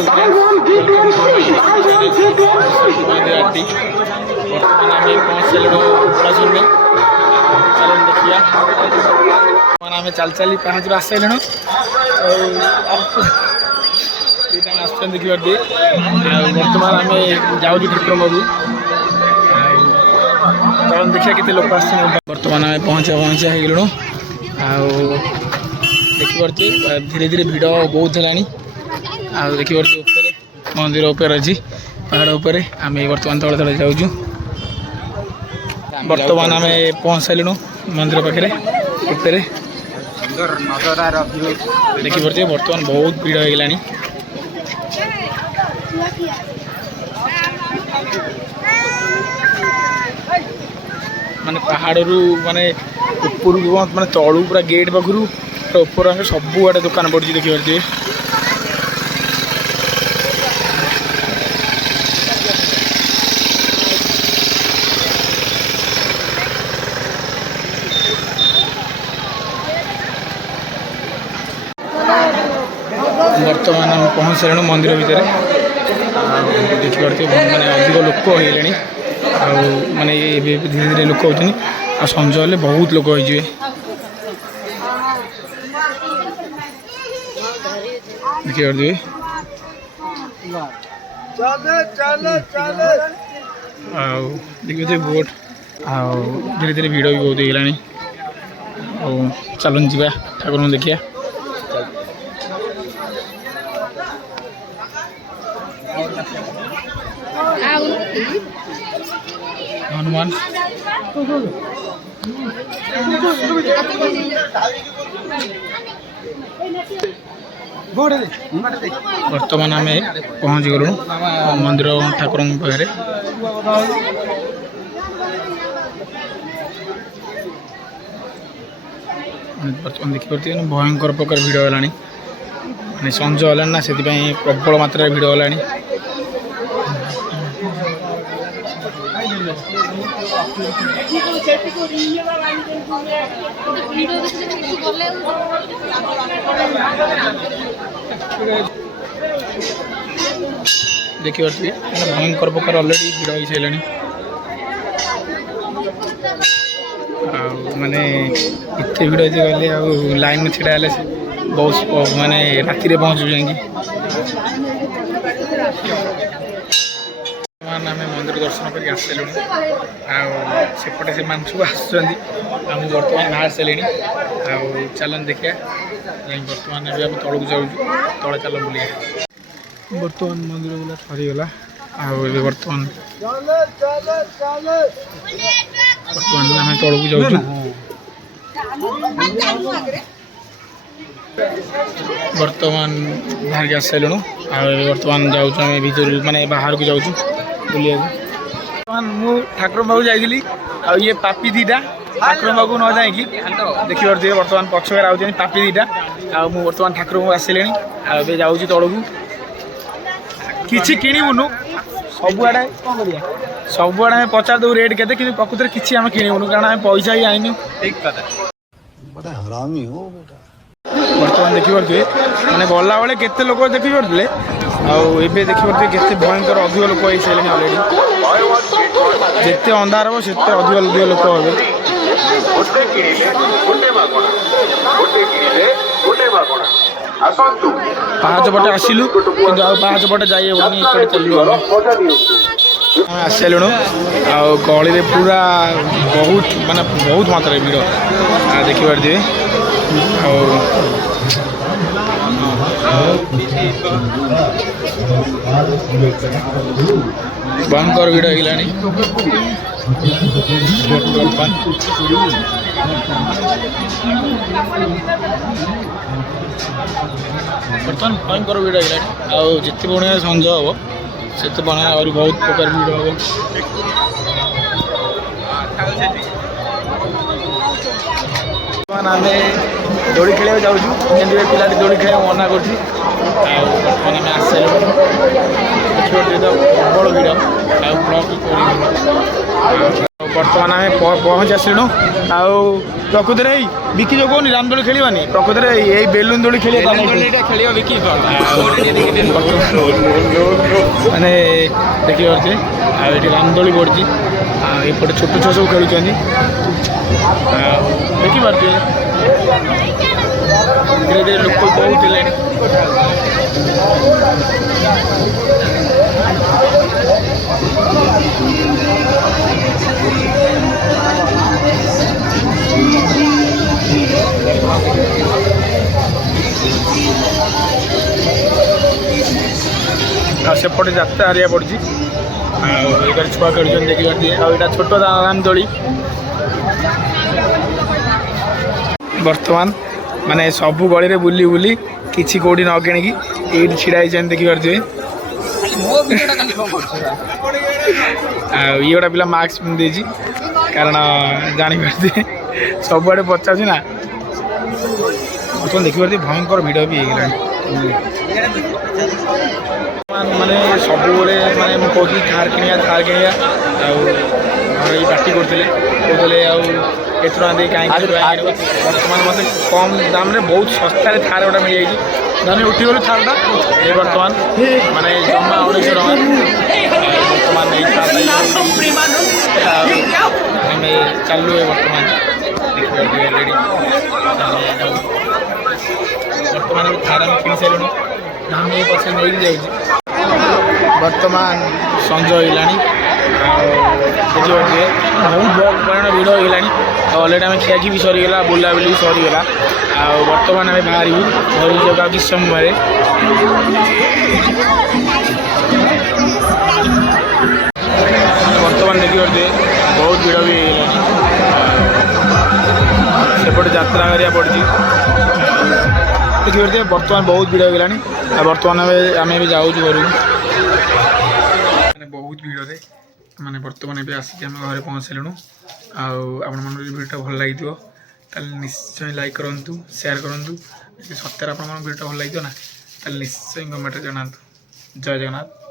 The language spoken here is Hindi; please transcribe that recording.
आम पहुँचलु ओडासुर चल देखिए आम चल चली पाँच आसलु देखिए बर्तमान आम जाऊँ ठाकुर बाबू चल देखिए केते लोक बर्तमान आम पहुँचा होगलु देखिपे धीरे धीरे भिड़ बहुत है देखिए मंदिर उपर अच्छी पहाड़ उपर आम बर्तमान तले तले जाऊँ बर्तमान आम पहुँच सारूँ मंदिर पाखे देखिए बर्तमान बहुत भीड़ हो गला माने पहाड़ रू माने ऊपर माने तलू पूरा गेट पाखु ऊपर सबू आड़े दुकान पड़ी देखिए बर्तमान आम पहुँच सारूँ मंदिर भितर देखिए माने अधिक लोक हो माने धीरे धीरे लोक होती आ संज हेल्ले बहुत लोक हो देखिए देखिए बोट धीरे धीरे भिड़ भी बहुत होगा चलन जा ठाकुर देखिए हनुमान बर्तमान आम पहुँच गलु मंदिर ठाकुर पाखे बर्तमान देखिए भयंकर प्रकार भिड़ है माने संज है ना से प्रबल मात्रा भिड़ है देखिए भयंकर प्रकार अलरेडी भिड़ हो सारे माने इतने भिड़ गले लाइन में छिड़ा बहुत माने राति पहुँचू जाएंगे आम मंदिर दर्शन कर आसलु सेपटे से सब आसुँच बर्तमान बाहर सारे चलन देखिए बर्तमान आम तौक जाऊँ तले चल बुलिया बर्तमान मंदिर बुला सरीगला बर्तमान आम तौक जाऊँ बर्तमान बाहर के आसलु बर्तमान जाऊँ भीतर माने बाहर को जाऊँ बुलिया मु ठाकुर बाबू जाइली ये पापी दीटा ठाकुर बाबू न जाकि देखिए बर्तमान पक्षकार आउट पापी दीटा बर्तमान ठाकुर बाबू आसिले जाऊँ तौक किसी किणुनु सबुआड़े कौन करिया सबुआड़े पचार दो रेट के प्रकृत किसी आम किणुनु कारण आम पैसा ही आईनु बर्तमान देखिए मैंने गला बेले केते लोक देखिपे आबे देखिए केते भयंकर अधिक लोक हो सारे अलरेडी जिते अंधार हम से अधिक लोक हे पाँच पटे आसलु कि पाँच पटे जाइए चलू आसलु गली में पूरा बहुत माने बहुत मात्रा भीड़ देखिए भयंकर भिड़ होगा बर्तमान भयंकर भिड़ होगा जिते बढ़िया संज हम से बढ़िया और बहुत प्रकार भिड़ हम आम दौड़ी खेल जाऊँ पिला दौड़ी खेल मना कर आसलु प्रबल भिड़ ब्लक बर्तमान आम पहुँच आसलु आउ प्रकृत में बिकी जो कहनी रामदोली खेलवानी प्रकृत में यही बेलुन दोली खेल माने देखी पारे आगे रामदोली पड़ी आईपटे छोट छुआ सब खेलुं देखी पारे धीरे धीरे लोक बहुत सेपटे जात्रा हारिया पड़ी छुआ खेल देखी पारे आईटा छोट रामदोली बर्तमान माने सबू गली रे बुली बुली किसी कौटी न किणिकी ये छिड़ा देखी पारे ये गोटा पिला मास्क पिंधि कारण जापारे सबुआड़े पचार ना बर्तमान देखी पारे भयंकर भिड़ भी होगा माने सब माने मुझे थार किनिया घर पार्टी करते एत कहीं बर्तमान मत कम दाम रे बहुत सस्ता थार गोटा मिल जाए धनी उठीगलु थारटा ये बर्तमान माने जमा 150 टका बर्तमान चलु बर्तमान बर्तमान थार आम किणी सारूँ धाम ये पछे नहीं जाए बर्तमान संज होगा देखिए बहुत परिमाण भिड़ होगा अलरेडी आम खियाखी भी सरीगला बुलाबुली भी सरीगला बर्तमान आम बाहर घर जगह किस समय बर्तमान देखिए बहुत भिड़ भी सेपटे जात्रा करिया पड़ी देखिए बर्तमान बहुत भिड़ होगा बर्तमान आम भी जाऊँ घर बहुत भिड़ माने बर्तमान भी आसिक आम घर पहुँचलुँ आपण मन भिडियो भल लगी निश्चय लाइक करूँ शेयर करूँ सत्यार आप भिडियो भल लगी ना निश्चय कमेंट जनातु जय जगन्नाथ।